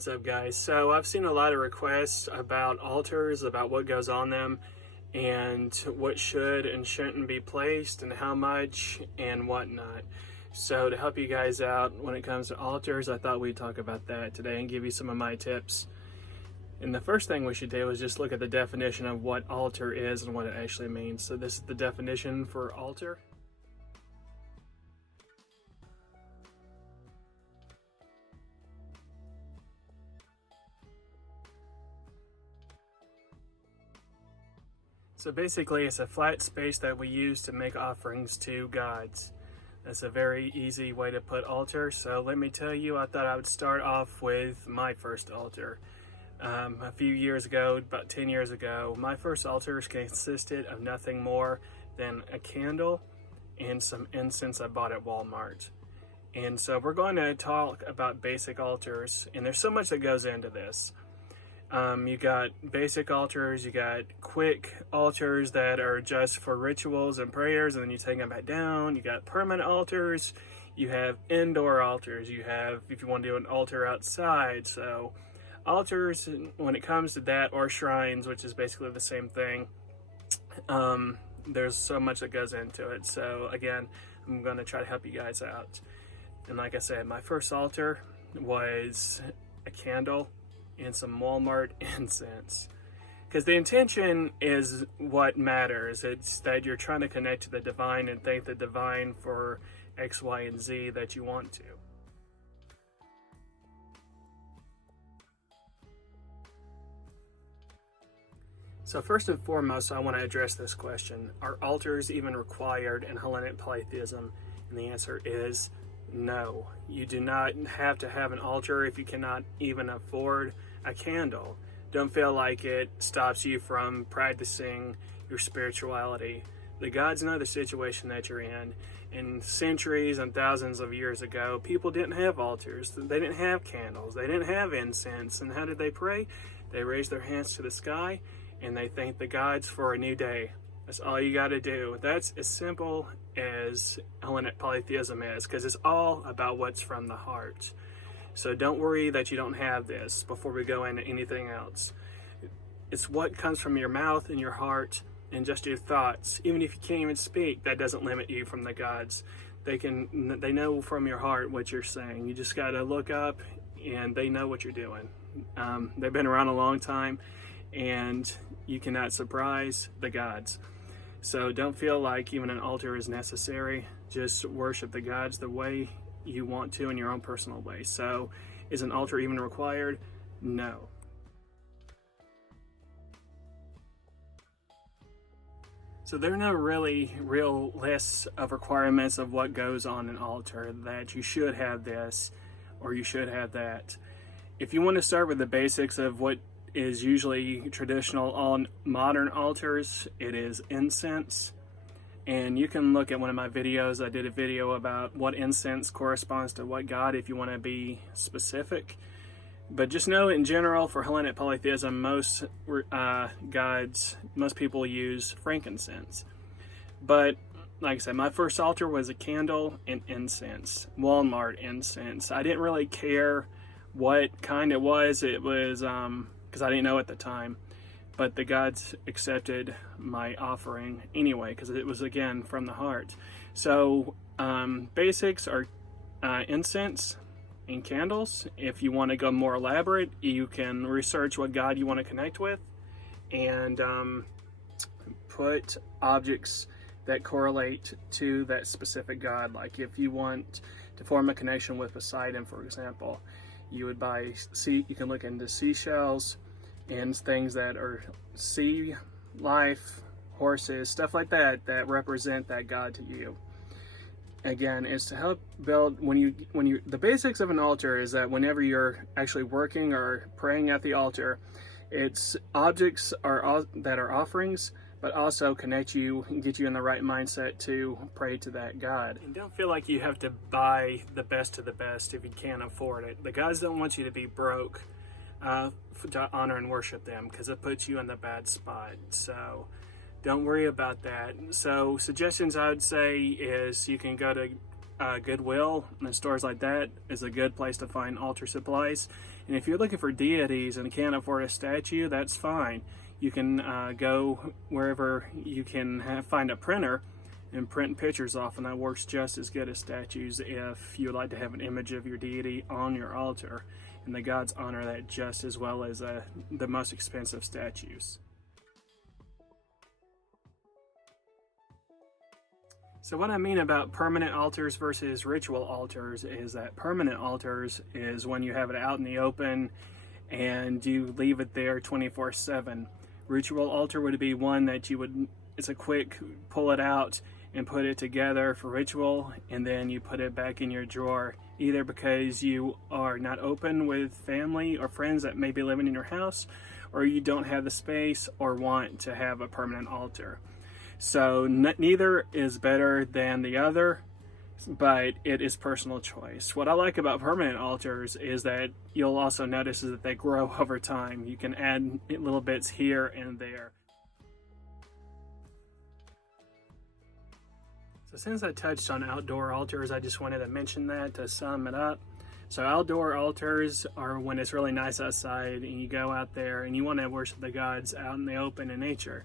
What's up, guys? So I've seen a lot of requests about altars, about what goes on them, and what should and shouldn't be placed, and how much, and whatnot. So to help you guys out when it comes to altars, I thought we'd talk about that today and give you some of my tips. And the first thing we should do is just look at the definition of what altar is and what it actually means. So this is the definition for altar. So basically, it's a flat space that we use to make offerings to gods. That's a very easy way to put altar. So let me tell you, I thought I would start off with my first altar. A few years ago, about 10 years ago, my first altar consisted of nothing more than a candle and some incense I bought at Walmart. And so we're going to talk about basic altars, and there's so much that goes into this. You got basic altars, you got quick altars that are just for rituals and prayers, and then you take them back down. You got permanent altars, you have indoor altars, you have, if you want to do an altar outside. So altars, when it comes to that, or shrines, which is basically the same thing, there's so much that goes into it. So again, I'm going to try to help you guys out. And like I said, my first altar was a candle and some Walmart incense, because the intention is what matters. It's that you're trying to connect to the divine and thank the divine for X, Y, and Z that you want to. So first and foremost, I want to address this question: are altars even required in Hellenic Polytheism? And the answer is no. You do not have to have an altar if you cannot even afford a candle. Don't feel like it stops you from practicing your spirituality. The gods know the situation that you're in. And centuries and thousands of years ago, people didn't have altars. They didn't have candles. They didn't have incense. And how did they pray? They raised their hands to the sky and they thanked the gods for a new day. That's all you got to do. That's as simple as Hellenic Polytheism is, because it's all about what's from the heart. So don't worry that you don't have this before we go into anything else. It's what comes from your mouth and your heart and just your thoughts. Even if you can't even speak, that doesn't limit you from the gods. They know from your heart what you're saying. You just got to look up and they know what you're doing. They've been around a long time and you cannot surprise the gods. So don't feel like even an altar is necessary. Just worship the gods the way you want to in your own personal way. So is an altar even required? No. So there are no really real lists of requirements of what goes on an altar, that you should have this or you should have that. If you want to start with the basics of what is usually traditional on modern altars, it is incense. And you can look at one of my videos. I did a video about what incense corresponds to what god if you want to be specific. But just know in general, for Hellenic Polytheism, most gods, most people use frankincense. But like I said, my first altar was a candle and incense, Walmart incense. I didn't really care what kind it was. It was, because I didn't know at the time. But the gods accepted my offering anyway, because it was, again, from the heart. So basics are incense and candles. If you want to go more elaborate, you can research what god you want to connect with and put objects that correlate to that specific god. Like if you want to form a connection with Poseidon, for example, you would you can look into seashells and things that are sea life, horses, stuff like that, that represent that god to you. Again, it's to help build, the basics of an altar is that whenever you're actually working or praying at the altar, it's objects that are offerings, but also connect you and get you in the right mindset to pray to that god. And don't feel like you have to buy the best of the best if you can't afford it. The gods don't want you to be broke to honor and worship them, because it puts you in the bad spot. So don't worry about that. So suggestions I would say is you can go to Goodwill and stores like that is a good place to find altar supplies. And if you're looking for deities and can't afford a statue, that's fine. You can go wherever you can find a printer and print pictures off, and that works just as good as statues if you would like to have an image of your deity on your altar. And the gods honor that just as well as the most expensive statues. So what I mean about permanent altars versus ritual altars is that permanent altars is when you have it out in the open and you leave it there 24/7. Ritual altar would be one that you would, it's a quick pull it out and put it together for ritual, and then you put it back in your drawer, either because you are not open with family or friends that may be living in your house, or you don't have the space or want to have a permanent altar. So neither is better than the other, but it is personal choice. What I like about permanent altars is that you'll also notice is that they grow over time. You can add little bits here and there. So since I touched on outdoor altars, I just wanted to mention that to sum it up. So outdoor altars are when it's really nice outside and you go out there and you want to worship the gods out in the open in nature.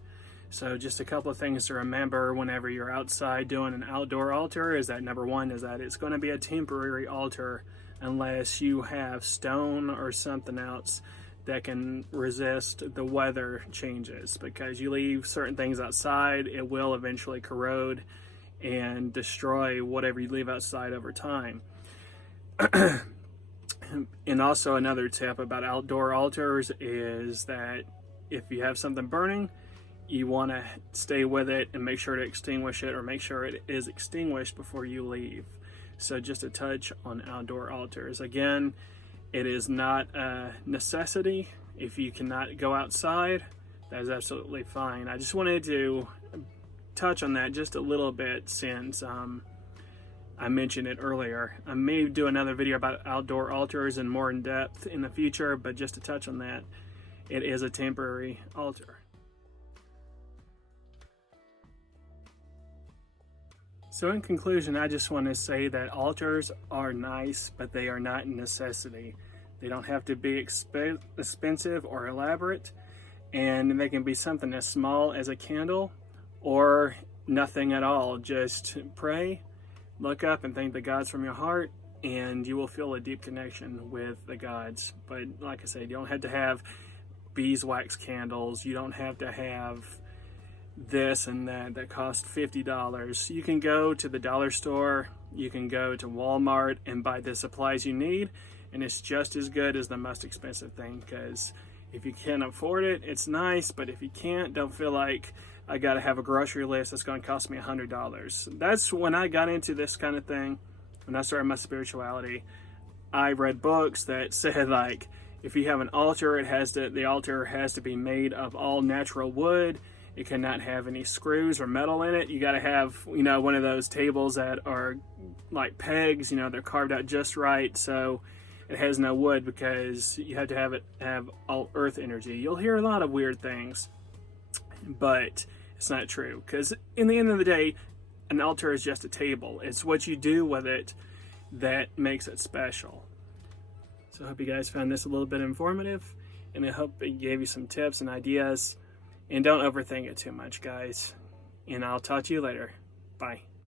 So just a couple of things to remember whenever you're outside doing an outdoor altar is that number one is that it's going to be a temporary altar unless you have stone or something else that can resist the weather changes, because you leave certain things outside, it will eventually corrode and destroy whatever you leave outside over time. And also another tip about outdoor altars is that if you have something burning, you want to stay with it and make sure to extinguish it, or make sure it is extinguished before you leave. So just a touch on outdoor altars. Again, it is not a necessity. If you cannot go outside, that is absolutely fine. I just wanted to touch on that just a little bit since I mentioned it earlier. I may do another video about outdoor altars and more in depth in the future, but just to touch on that, it is a temporary altar. So in conclusion, I just want to say that altars are nice, but they are not a necessity. They don't have to be expensive or elaborate, and they can be something as small as a candle or nothing at all. Just pray, look up and thank the gods from your heart, and you will feel a deep connection with the gods. But like I said, you don't have to have beeswax candles. You don't have to have this and that cost $50. You can go to the dollar store, you can go to Walmart and buy the supplies you need, and it's just as good as the most expensive thing, because if you can afford it, it's nice, but if you can't, don't feel like I gotta have a grocery list that's gonna cost me $100. That's when I got into this kind of thing. When I started my spirituality, I read books that said, like, if you have an altar, the altar has to be made of all natural wood. It cannot have any screws or metal in it. You got to have, one of those tables that are like pegs, they're carved out just right, so it has no wood, because you have to have all earth energy. You'll hear a lot of weird things, but it's not true, because in the end of the day, an altar is just a table. It's what you do with it that makes it special. So I hope you guys found this a little bit informative, and I hope it gave you some tips and ideas. And don't overthink it too much, guys. And I'll talk to you later. Bye.